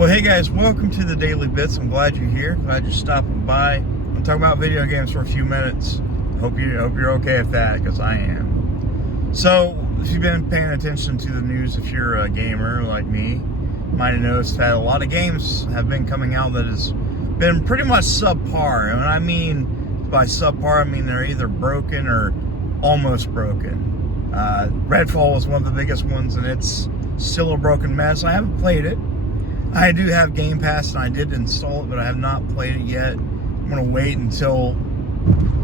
Well, hey guys, welcome to the Daily Bits. I'm glad you're here. Glad you're stopping by. I'm talking about video games for a few minutes. Hope you're okay with that, because I am. So, if you've been paying attention to the news, if you're a gamer like me, you might have noticed that a lot of games have been coming out that has been pretty much subpar. And when I mean by subpar, I mean they're either broken or almost broken. Redfall was one of the biggest ones, and it's still a broken mess. I haven't played it. I do have Game Pass, and I did install it, but I have not played it yet. I'm going to wait until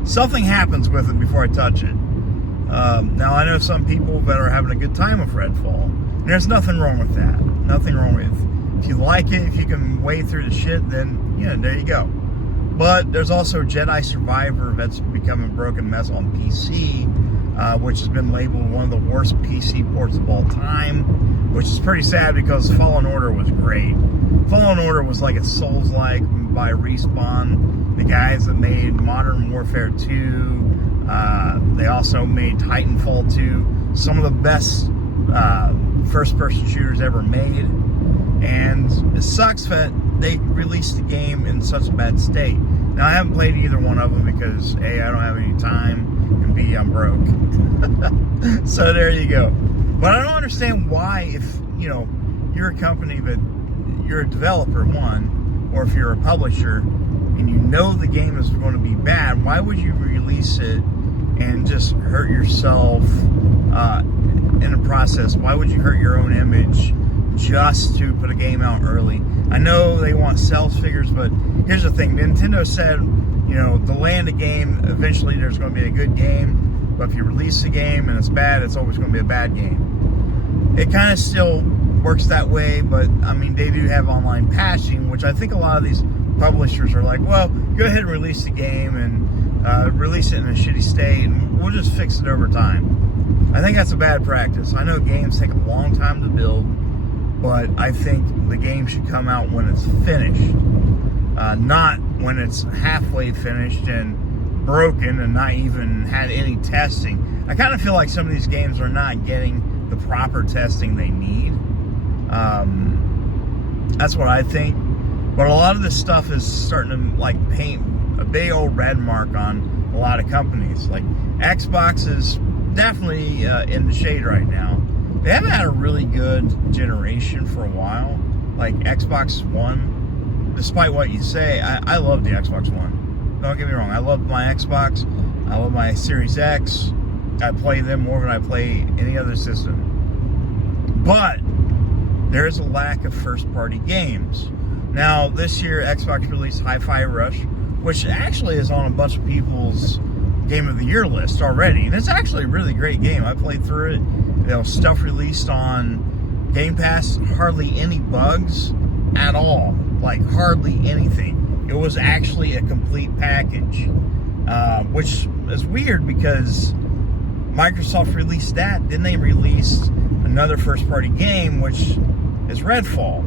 something happens with it before I touch it. Now, I know some people that are having a good time with Redfall, and there's nothing wrong with that. Nothing wrong with it. If you like it, if you can wade through the shit, then, yeah, there you go. But there's also Jedi Survivor that's become a broken mess on PC, which has been labeled one of the worst PC ports of all time, which is pretty sad because Fallen Order was great. Fallen Order was like a Souls-like by Respawn, the guys that made Modern Warfare 2. They also made Titanfall 2, some of the best first-person shooters ever made. And it sucks that they released the game in such a bad state. Now, I haven't played either one of them because A, I don't have any time, and B, I'm broke. So there you go. But I don't understand why, if, you know, you're a company that you're a developer, one, or if you're a publisher, and you know the game is going to be bad, why would you release it and just hurt yourself in the process? Why would you hurt your own image just to put a game out early? I know they want sales figures, but here's the thing. Nintendo said, you know, delaying the game, eventually there's going to be a good game. But if you release a game and it's bad, it's always going to be a bad game. It kind of still works that way, but I mean, they do have online patching, which I think a lot of these publishers are like, well, go ahead and release the game and release it in a shitty state, and we'll just fix it over time. I think that's a bad practice. I know games take a long time to build, but I think the game should come out when it's finished, not when it's halfway finished and broken and not even had any testing. I kind of feel like some of these games are not getting the proper testing they need. That's what I think. But a lot of this stuff is starting to like paint a big old red mark on a lot of companies. Like Xbox is definitely in the shade right now. They haven't had a really good generation for a while. Like Xbox One, despite what you say, I love the Xbox One. Don't get me wrong, I love my Xbox, I love my Series X, I play them more than I play any other system. But there is a lack of first-party games. Now, this year, Xbox released Hi-Fi Rush, which actually is on a bunch of people's Game of the Year list already, and it's actually a really great game. I played through it. There was stuff released on Game Pass, hardly any bugs at all, like hardly anything. It was actually a complete package, which is weird because Microsoft released that. Then they released another first-party game, which is Redfall.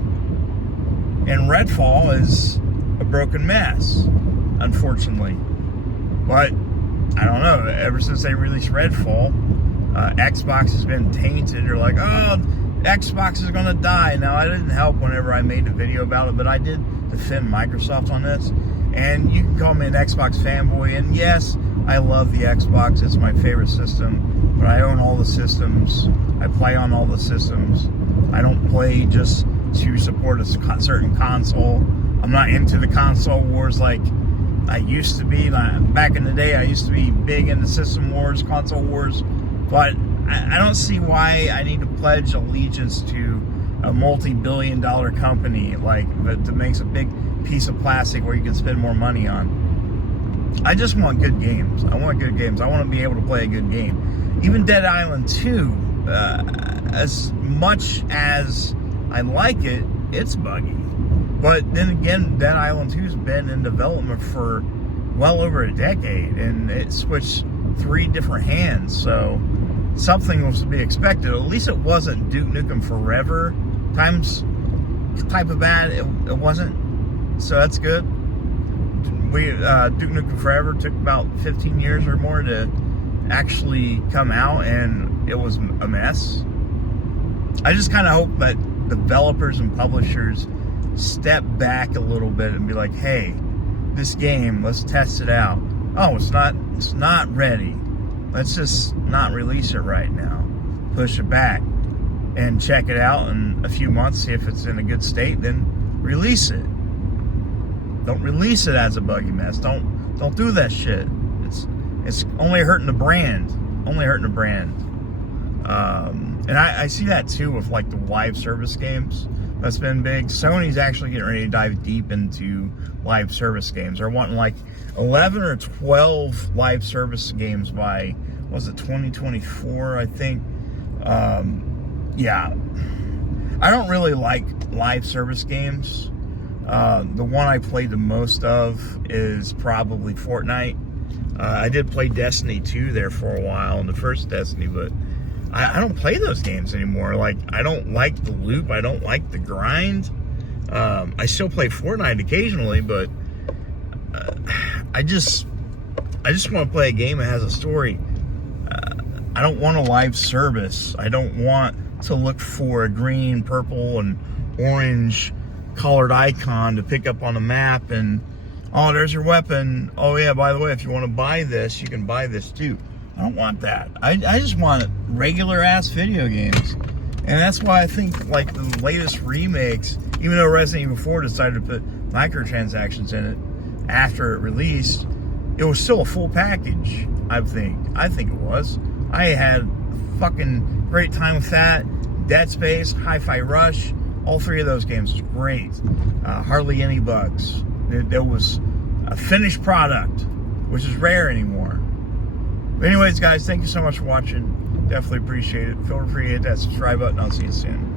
And Redfall is a broken mess, unfortunately. But, I don't know, ever since they released Redfall, Xbox has been tainted. They're like, oh, Xbox is going to die. Now, I didn't help whenever I made a video about it, but I did defend Microsoft on this. And you can call me an Xbox fanboy, and yes, I love the Xbox. It's my favorite system, but I own all the systems. I play on all the systems. I don't play just to support a certain console. I'm not into the console wars like I used to be. Back in the day, I used to be big into system wars, console wars, but I don't see why I need to pledge allegiance to a multi-billion-dollar company like that makes a big piece of plastic where you can spend more money on. I just want good games. I want good games. I want to be able to play a good game. Even Dead Island 2, as much as I like it, it's buggy. But then again, Dead Island 2 has been in development for well over a decade, and it switched 3 different hands, so something was to be expected. At least it wasn't Duke Nukem Forever type of bad. It wasn't, so that's good. Duke Nukem Forever took about 15 years or more to actually come out, and it was a mess. I just kind of hope that developers and publishers step back a little bit and be like, hey, this game, let's test it out. Oh, it's not ready. Let's just not release it right now. Push it back and check it out in a few months, see if it's in a good state, then release it. Don't release it as a buggy mess. Don't do that shit. It's only hurting the brand. Only hurting the brand. And I see that too with like the live service games. That's been big. Sony's actually getting ready to dive deep into live service games. They're wanting like 11 or 12 live service games by, what was it, 2024, I think. Yeah. I don't really like live service games. The one I played the most of is probably Fortnite. I did play Destiny 2 there for a while, in the first Destiny, but I don't play those games anymore. Like, I don't like the loop. I don't like the grind. I still play Fortnite occasionally, but I just want to play a game that has a story. I don't want a live service. I don't want to look for a green, purple, and orange colored icon to pick up on the map and, oh, there's your weapon. Oh yeah, by the way, if you want to buy this, you can buy this too. I don't want that. I just want regular ass video games. And that's why I think like the latest remakes, even though Resident Evil 4 decided to put microtransactions in it after it released, it was still a full package, I think. I think it was. I had a fucking great time with that. Dead Space, Hi-Fi Rush, all three of those games was great. Hardly any bugs. There was a finished product, which is rare anymore. But anyways, guys, thank you so much for watching. Definitely appreciate it. Feel free to hit that subscribe button. I'll see you soon.